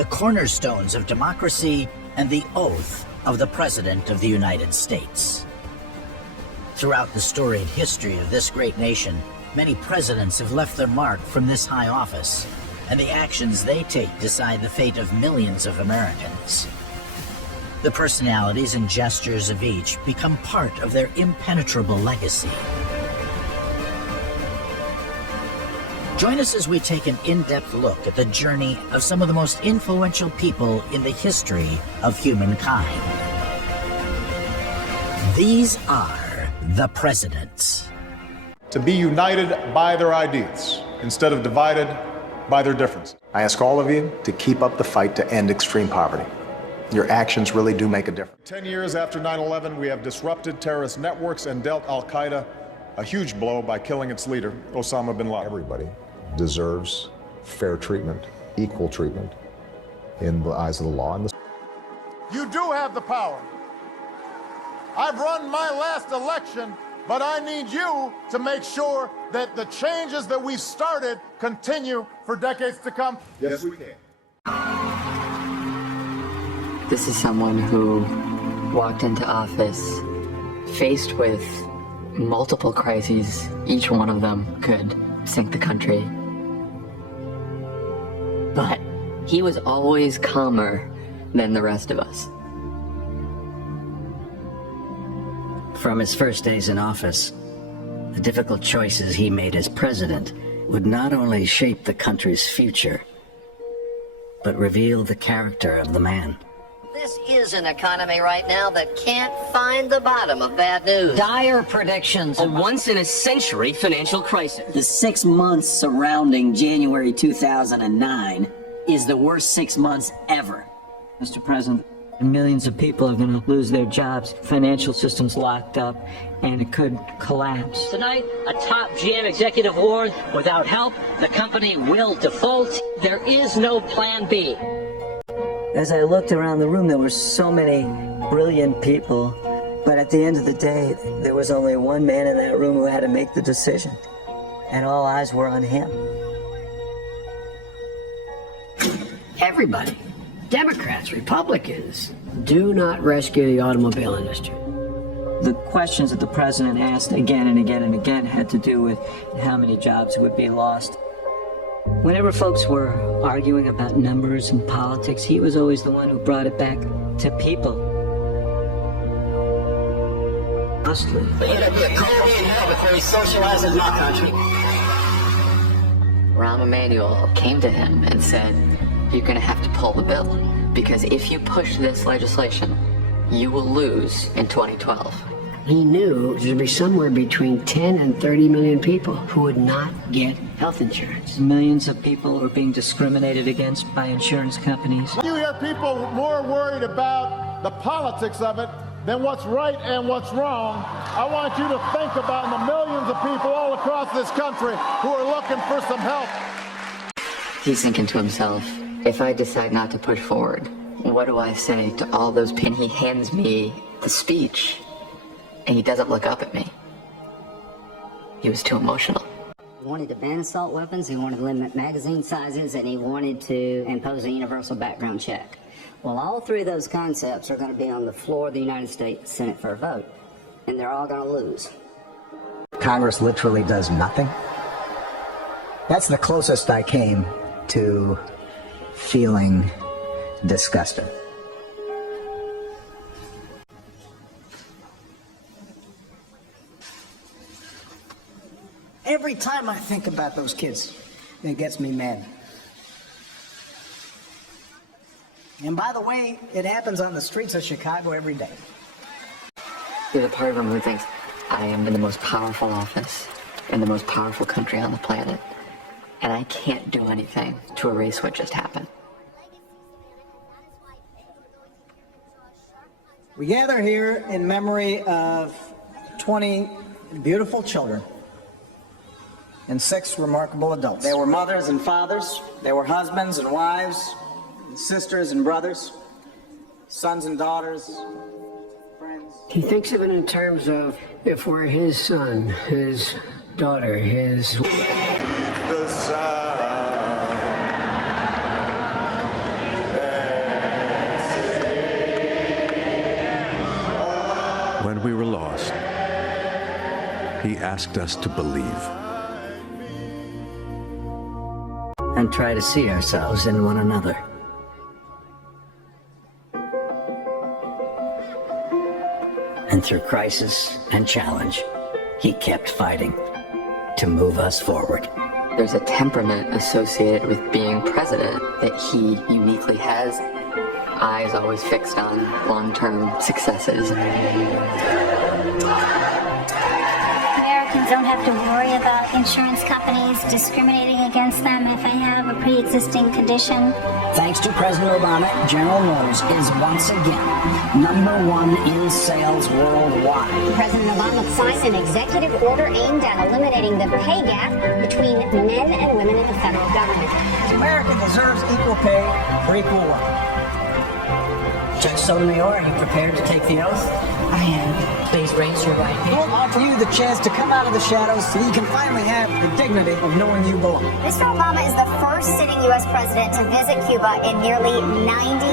the cornerstones of democracy and the oath of the President of the United States. Throughout the storied history of this great nation, many presidents have left their mark from this high office, and the actions they take decide the fate of millions of Americans. The personalities and gestures of each become part of their impenetrable legacy. Join us as we take an in-depth look at the journey of some of the most influential people in the history of humankind. These are the presidents. To be united by their ideas instead of divided by their differences. I ask all of you to keep up the fight to end extreme poverty. Your actions really do make a difference. 10 years after 9/11, we have disrupted terrorist networks and dealt al-Qaeda a huge blow by killing its leader, Osama bin Laden. Everybody deserves fair treatment, equal treatment in the eyes of the law. You do have the power. I've run my last election, but I need you to make sure that the changes that we've started continue for decades to come. Yes, we can. This is someone who walked into office faced with multiple crises. Each one of them could sink the country. But he was always calmer than the rest of us. From his first days in office, the difficult choices he made as president would not only shape the country's future, but reveal the character of the man. This is an economy right now that can't find the bottom of bad news. Dire predictions. A once-in-a-century financial crisis. The 6 months surrounding January 2009 is the worst 6 months ever. Mr. President, millions of people are going to lose their jobs, financial systems locked up, and it could collapse. Tonight, a top GM executive warned, without help, the company will default. There is no plan B. As I looked around the room, there were so many brilliant people, but at the end of the day, there was only one man in that room who had to make the decision, and all eyes were on him. Everybody, Democrats, Republicans, do not rescue the automobile industry. The questions that the president asked again and again and again had to do with how many jobs would be lost. Whenever folks were arguing about numbers and politics, he was always the one who brought it back to people. It'll be a cold in hell before he socializes my country. Rahm Emanuel came to him and said, "You're going to have to pull the bill, because if you push this legislation, you will lose in 2012. He knew there'd be somewhere between 10 and 30 million people who would not get health insurance. Millions of people were being discriminated against by insurance companies. You hear people more worried about the politics of it than what's right and what's wrong. I want you to think about the millions of people all across this country who are looking for some help. He's thinking to himself, if I decide not to push forward, what do I say to all those people? He hands me the speech, and he doesn't look up at me. He was too emotional. He wanted to ban assault weapons, he wanted to limit magazine sizes, and he wanted to impose a universal background check. Well, all three of those concepts are going to be on the floor of the United States Senate for a vote, and they're all going to lose. Congress literally does nothing. That's the closest I came to feeling disgusted. Every time I think about those kids, it gets me mad. And by the way, it happens on the streets of Chicago every day. There's a part of him who thinks, I am in the most powerful office, in the most powerful country on the planet, and I can't do anything to erase what just happened. We gather here in memory of 20 beautiful children and 6 remarkable adults. They were mothers and fathers, they were husbands and wives, and sisters and brothers, sons and daughters, friends. He thinks of it in terms of if we're his son, his daughter, his... The sound he asked us to believe. And try to see ourselves in one another. And through crisis and challenge, he kept fighting to move us forward. There's a temperament associated with being president that he uniquely has. Eyes always fixed on long-term successes. Americans don't have to worry about insurance companies discriminating against them if they have a pre-existing condition. Thanks to President Obama, General Motors is once again #1 in sales worldwide. President Obama signed an executive order aimed at eliminating the pay gap between men and women in the federal government. America deserves equal pay for equal work. Judge Sotomayor, are you prepared to take the oath? I am. Please raise your right hand. We'll offer you the chance to come out of the shadows so that you can finally have the dignity of knowing you belong. Mr. Obama is the first sitting U.S. president to visit Cuba in nearly 90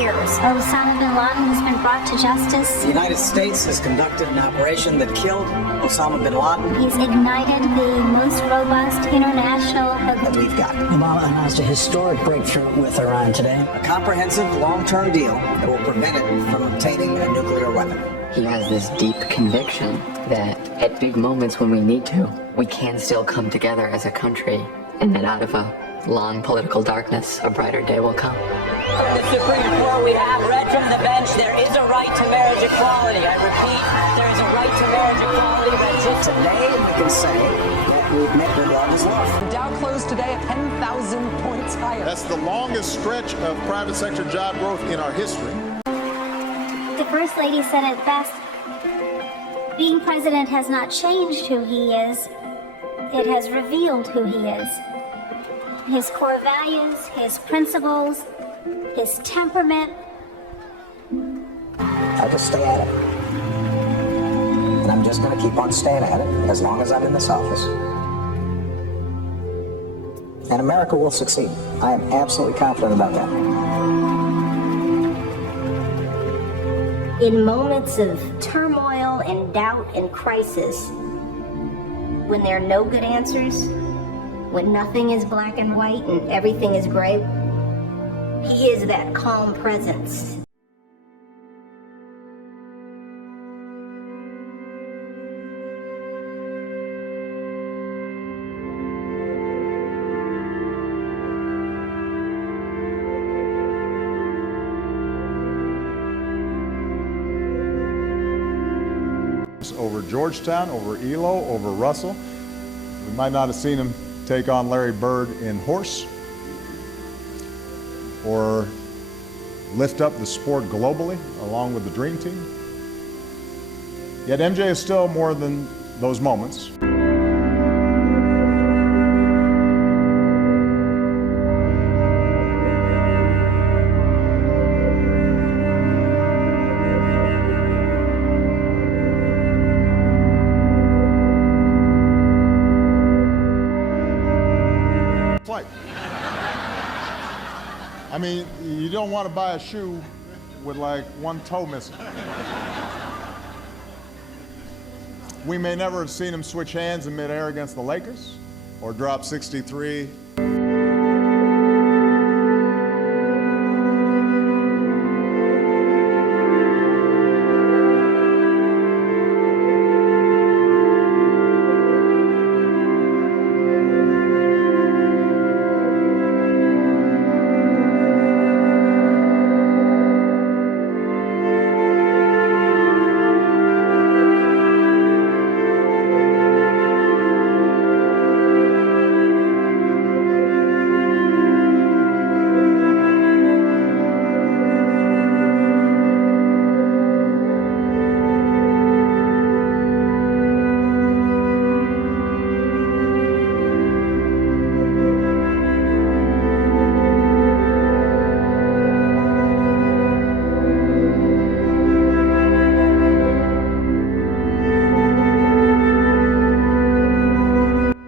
years. Osama bin Laden has been brought to justice. The United States has conducted an operation that killed Osama bin Laden. He's ignited the most robust international that we've got. Obama announced a historic breakthrough with Iran today. A comprehensive long-term deal that will prevent it from obtaining a nuclear weapon. He has this deep conviction that at big moments when we need to, we can still come together as a country, and that out of a long political darkness, a brighter day will come. From the Supreme Court, we have read from the bench, there is a right to marriage equality. I repeat, there is a right to marriage equality. Today, we can say that we admit that love is love. Dow closed today at 10,000 points higher. That's the longest stretch of private sector job growth in our history. The First Lady said it best. Being president has not changed who he is. It has revealed who he is. His core values, his principles, his temperament. I just stay at it. And I'm just going to keep on staying at it as long as I'm in this office. And America will succeed. I am absolutely confident about that. In moments of turmoil and doubt and crisis, when there are no good answers, when nothing is black and white and everything is gray, he is that calm presence. Over Georgetown, over Elo, over Russell. We might not have seen him take on Larry Bird in horse or lift up the sport globally along with the Dream Team. Yet MJ is still more than those moments. I mean, you don't want to buy a shoe with like one toe missing. We may never have seen him switch hands in midair against the Lakers or drop 63.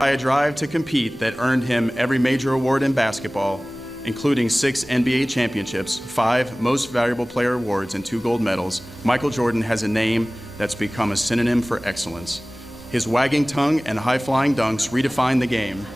A drive to compete that earned him every major award in basketball, including 6 NBA championships, 5 Most Valuable Player awards, and 2 gold medals, Michael Jordan has a name that's become a synonym for excellence. His wagging tongue and high-flying dunks redefined the game.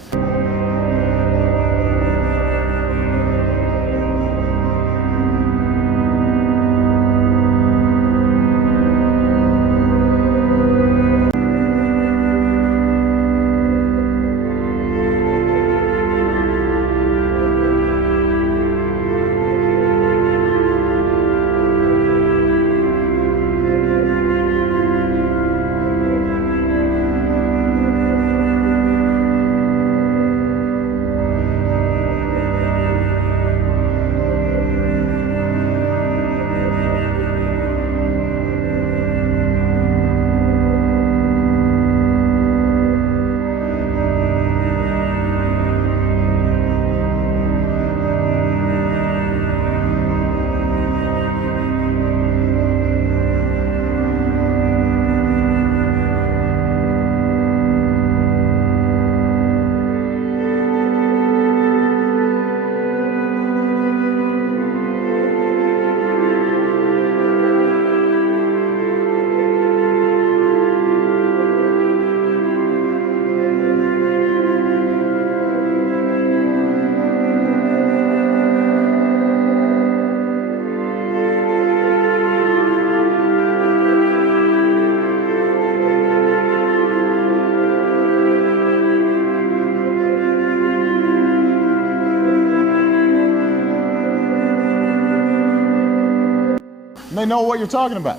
They know what you're talking about.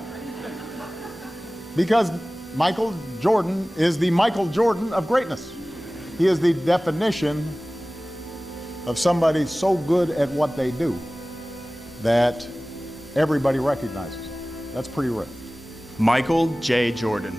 Because Michael Jordan is the Michael Jordan of greatness. He is the definition of somebody so good at what they do that everybody recognizes. That's pretty rare. Michael J. Jordan.